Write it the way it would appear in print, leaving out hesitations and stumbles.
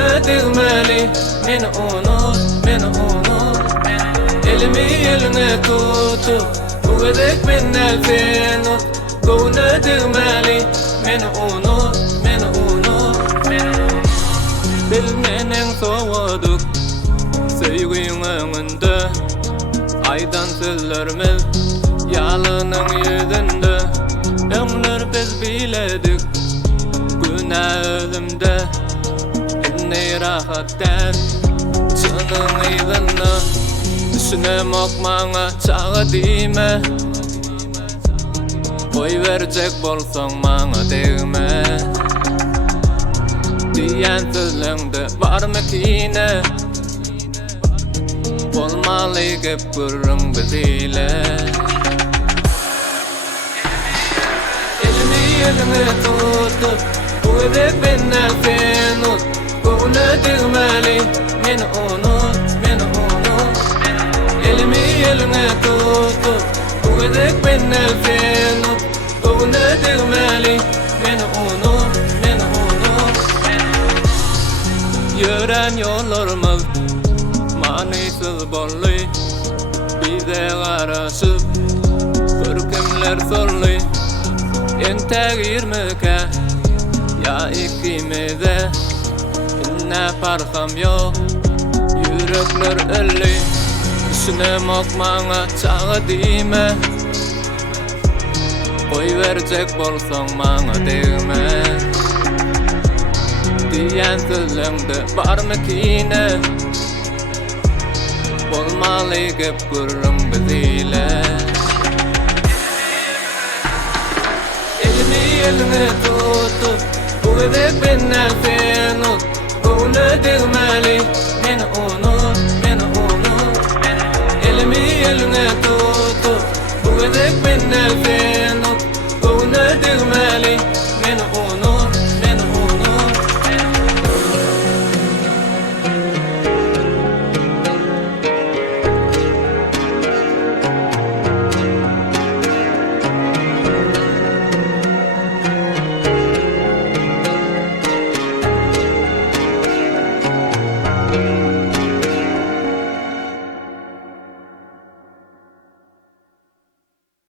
Gönlü digmeli, meni unut. Elimi eline tutup, bu edek benden fenut. Gönlü digmeli, meni unut. Bilmenen soğuduk, sevginin önünde. Aydan sözlerimiz, yalının yüzünde. Ömür biz biledik, günah ölümde. Ne rahat der, canın iyilini. Düşünem okmana çağı dime. Koy verecek bolsan bana değme. Diyen sözlüğünde var mı kine? Olmalı gep gurrun biziyle. Elimi eline tutup, bu edek benden fenut. Gönlü digmeli, meni unut. Elimi eline tutup, bu edek benden fenut. Gönlü digmeli, meni unut. Yören yollarımız manisiz bolly. Bize karışıp görkemler solly. Entek irmeke ya ikimize. Ne farkım yok, yürekler ölü. Düşünem okmana çağı dime. Koy verecek bolsan bana değme. Diyen sözlüğünde var mı kine? Olmalı gep gurrun biziyle. Elimi eline tutup, bu edek benden fenut. Gönlü digmeli, meni unut. Elimi eline tutup,